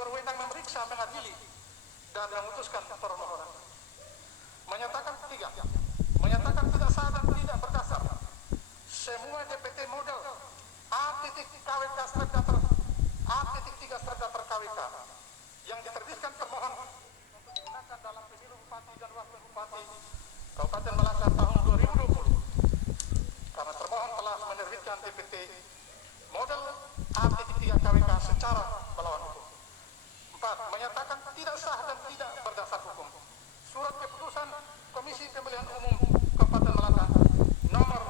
berwenang memeriksa, mengadili, dan memutuskan permohonan. Menyatakan tidak sah dan tidak berdasar semua DPT model A.KWK/A.3/KWK yang diterbitkan termohon untuk digunakan dalam pemilu Bupati dan Wakil Bupati Kabupaten Malaka tahun 2020, karena termohon telah menerbitkan DPT model A.3/KWK secara melawan hukum. 4. Menyatakan tidak sah dan tidak berdasar hukum surat keputusan Komisi Pemilihan Umum Kabupaten Malaka nomor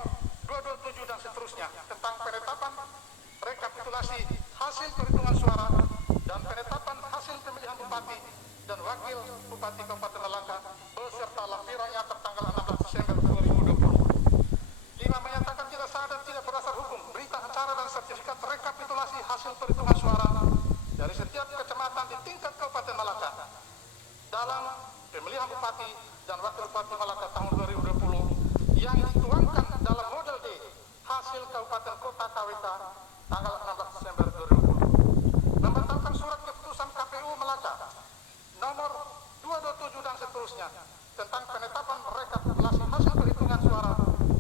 227 dan seterusnya tentang penetapan rekapitulasi hasil perhitungan suara dan penetapan hasil pemilihan Bupati dan Wakil Bupati Kabupaten Malaka beserta lampirannya tertanggal 16 Desember 2020. 5. Menyatakan tidak sah dan tidak berdasar hukum berita acara dan sertifikat rekapitulasi hasil perhitungan suara dari setiap kecamatan di tingkat Kabupaten Malaka dalam pemilihan Bupati dan Wakil Bupati Malaka tahun 2020 yang dituangkan dalam model D hasil Kabupaten Kota KWK tanggal 16 Desember 2020. Membatalkan surat keputusan KPU Malaka nomor 227 dan seterusnya tentang penetapan rekapitulasi hasil perhitungan suara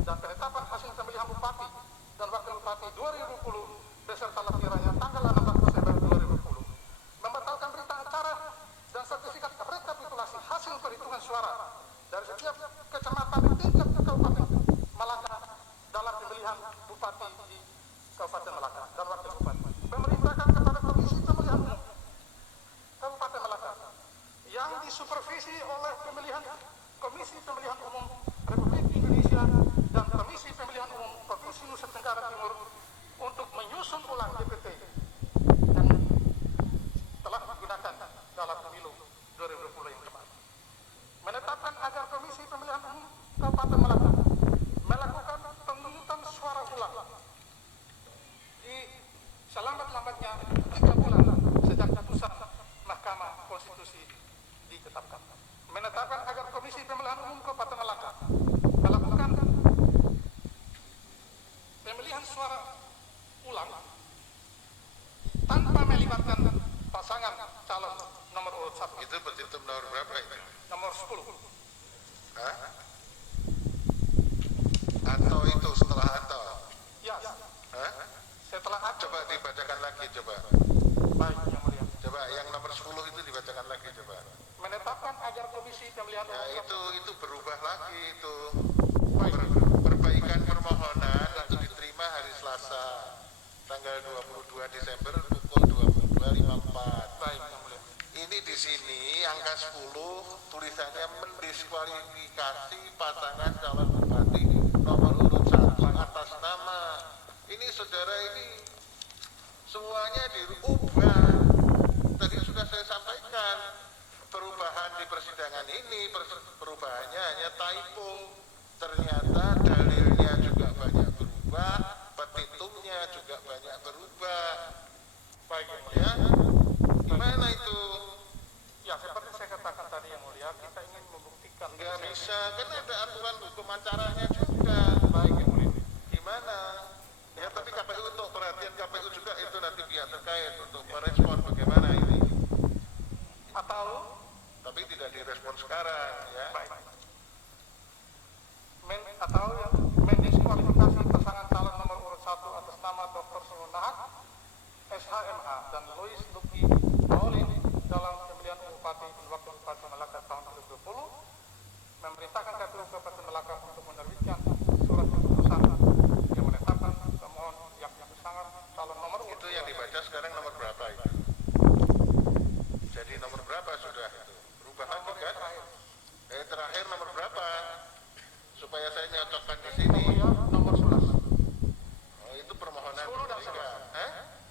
dan penetapan hasil pemilihan Bupati dan Wakil Bupati 2020 beserta lampirannya tanggal 16 Desember 2020. Membatalkan berita acara dan sertifikat rekapitulasi hasil perhitungan suara dari setiap kecamatan di tingkat Kabupaten Malaka dalam pemilihan Bupati di Kabupaten Malaka dan Wakil Bupati. Memerintahkan kepada Komisi Pemilihan Umum Kabupaten Malaka yang disupervisi oleh Komisi Pemilihan Umum Republik Indonesia dan Komisi Pemilihan Umum Provinsi Nusa Tenggara Timur untuk menyusun ulang DPT yang telah digunakan dalam pemilu 2020 yang kemarin. Menetapkan agar Komisi Pemilihan Umum Kabupaten Malaka melakukan pemungutan suara ulang di selambat-lambatnya 3 bulan sejak putusan Mahkamah Konstitusi ditetapkan. Menetapkan agar Komisi Pemilihan Umum Kabupaten Malaka melakukan pemilihan suara ulang tanpa melibatkan pasangan calon nomor urut 1. Itu petitum nomor berapa itu? Nomor 10. Hah? Atau itu setelah atau? Ya. Hah? Setelah atau. Coba dibacakan lagi coba. Baik, yang mulia. Coba yang nomor 10 itu dibacakan lagi coba. Menetapkan agar Komisi Pemilihan Ya Umum itu berubah lagi itu. Baik. Perbaikan permohonan itu diterima hari Selasa tanggal 22 Desember pukul 22.54. Baik, yang mulia. Ini di sini angka 10 tulisannya mendiskualifikasi pasangan calon bupati nomor urut 1 atas nama. Ini saudara ini semuanya diubah. Tadi sudah saya sampaikan perubahan di persidangan ini perubahannya hanya typo. Ternyata dalilnya juga banyak berubah, petitumnya juga banyak berubah. Baik, yang mulia. Ya, gimana itu? Ya, seperti saya katakan tadi yang mulia, kita ingin membuktikan. Nggak bisa, kan ada aturan hukum acaranya juga. Baik, yang mulia. Gimana? Ya, tapi KPU untuk perhatian KPU juga itu nanti pihak terkait untuk merespon bagaimana ini. Atau? Tapi tidak direspon sekarang, ya. Baik. Atau yang mendiskualifikasi pasangan calon nomor urut 1 atas nama Dr. Simonahak, SHMH dan Louis Luki Paulin dalam pemilihan Bupati dan Wakil Bupati Malaka tahun 2020, memerintahkan KPU Kabupaten Malaka untuk menerbitkan surat keputusan yang menetapkan pemohon yang sangat calon nomor urut. Itu yang dibaca sekarang nomor berapa itu? Jadi nomor berapa sudah itu? Berubah lagi kan? Terakhir nomor berapa? Supaya saya nyocokkan di sini. Nomor 11. Oh, itu permohonan 10 dan 11.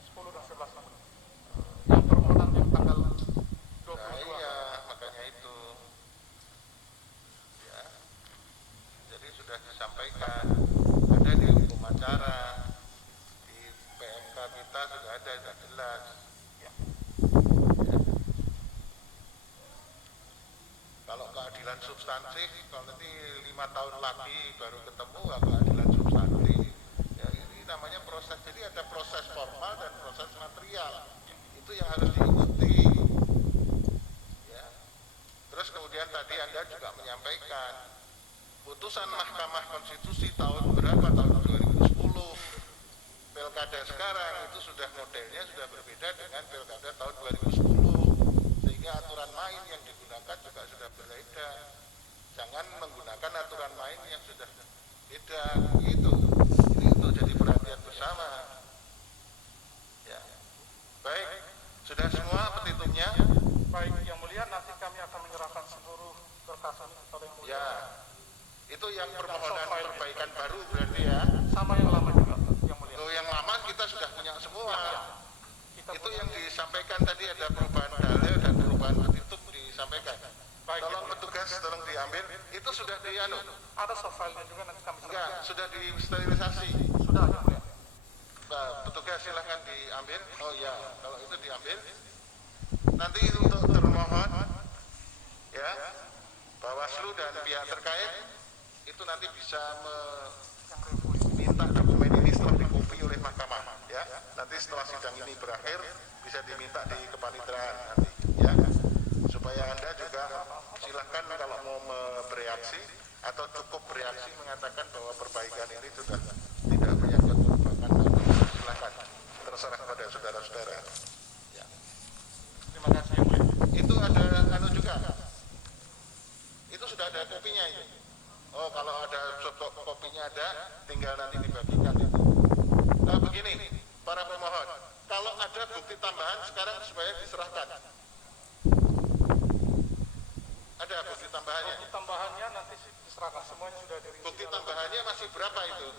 10 dan 11. Yang permohonan yang tanggal 22. Nah, iya, makanya itu. Ya. Jadi sudah disampaikan. Ada di hukum acara, di PMK kita sudah ada, sudah jelas. Ya. Ya. Kalau keadilan substantif, kalau nanti 5 tahun lagi baru ketemu keadilan substantif. Ya, ini namanya proses. Jadi ada proses formal dan proses material. Itu yang harus diikuti. menyampaikan putusan Mahkamah Konstitusi tahun berapa, tahun 2010, pilkada sekarang itu sudah modelnya sudah berbeda dengan pilkada tahun 2010, sehingga aturan main yang digunakan juga sudah berbeda. Jangan menggunakan aturan main yang sudah beda, itu ini untuk jadi perhatian bersama. Ya, baik, sudah semua petitumnya. Baik, Yang Mulia, nanti kami akan menyerahkan seluruh berkas ini kepada Yang Mulia. Ya, itu yang permohonan perbaikan baru berarti ya. Sama yang lama juga, Yang Mulia. Oh, yang lama kita sudah punya semua. Kita Itu punya. yang disampaikan tadi ada perubahan dalil dan perubahan petitum disampaikan. Baik, Tolong Yang Mulia. petugas tolong diambil. Itu sudah Ada soft file-nya juga, nanti kami enggak, serahkan. sudah disterilisasi. Sudah, Yang Mulia. Nah, petugas silahkan diambil. Oh ya, kalau itu diambil. Nanti untuk termohon, ya, Bawaslu dan pihak terkait itu nanti bisa meminta dokumen ini setelah dikopi oleh mahkamah, ya. Nanti setelah sidang ini berakhir bisa diminta di kepaniteraan nanti, ya. Supaya Anda juga silahkan kalau mau bereaksi atau cukup bereaksi mengatakan bahwa perbaikan ini sudah tidak menyangkut perubahan, silahkan terserah pada saudara-saudara. Ya. Terima kasih, Yang Mulia. Itu ada juga. Itu sudah ada kopinya itu. Oh, kalau ada kopinya ada, tinggal nanti dibagikan itu. Nah, begini, para pemohon, kalau ada bukti tambahan sekarang supaya diserahkan. Ada bukti tambahannya. Bukti tambahannya nanti diserahkan, semuanya sudah dirinci. Bukti tambahannya masih berapa itu?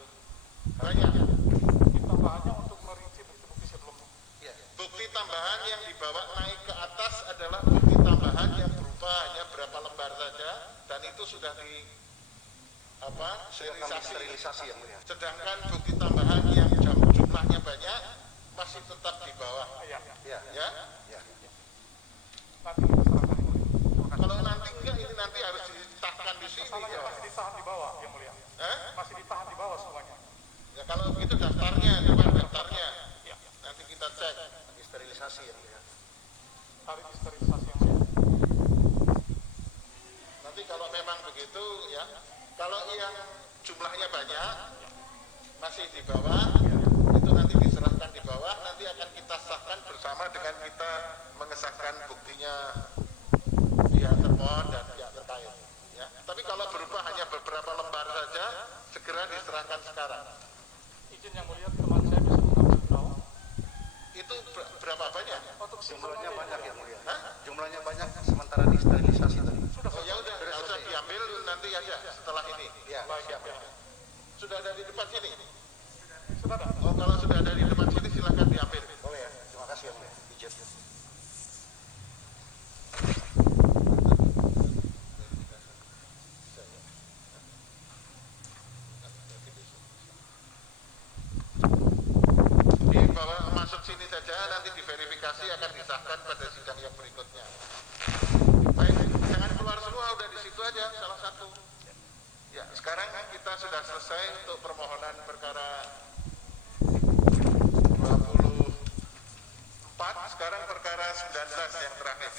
Banyak. Bukti tambahannya untuk merinci bukti-bukti sebelumnya. Ya. Bukti tambahan yang dibawa naik ke atas adalah bukti tambahan yang berupa hanya berapa lembar saja, dan itu sudah sterilisasi. Yang Mulia. Sedangkan bukti tambahan yang jumlahnya banyak masih tetap di bawah. Ya. Ya. Ya. Ya. Nanti kita serahkan, Yang Mulia. Kalau nanti enggak, ini nanti harus ditahkan di sini. Masalahnya Ya. masih ditahan di bawah, Yang Mulia. Masih ditahan di bawah semuanya. Ya, kalau begitu daftarnya, coba daftarnya. Ya. Nanti kita cek. Lagi sterilisasi ya. Hari disterilisasi, Yang Mulia. Nanti kalau memang begitu ya, kalau yang jumlahnya banyak masih di bawah, itu nanti diserahkan di bawah, nanti akan kita sahkan bersama dengan kita mengesahkan buktinya pihak termohon dan pihak terkait. Ya. Tapi kalau berupa hanya beberapa lembar saja, segera diserahkan sekarang. Izin Yang Mulia, teman saya bisa mengambil tahu. Itu berapa banyak? Untuk Jumlahnya simpelnya, banyak ya, Mulia. Hah? Jumlahnya banyak sementara disterilisasi tadi. Sudah Oh ya udah, nggak usah diambil nanti aja setelah ini. Ya. Baik, siap. Sudah ada di depan sini. Sudah ada. Oh, kalau sudah ada di depan sini silahkan diambil. Boleh ya. Terima kasih ya, Mulia. Izin. Dibawa masuk sini saja, nanti diverifikasi akan disahkan pada sidang yang berikutnya. Baik, jangan keluar semua, udah di situ aja salah satu. Ya, sekarang kita sudah selesai untuk permohonan perkara 24, sekarang perkara 19 yang terakhir.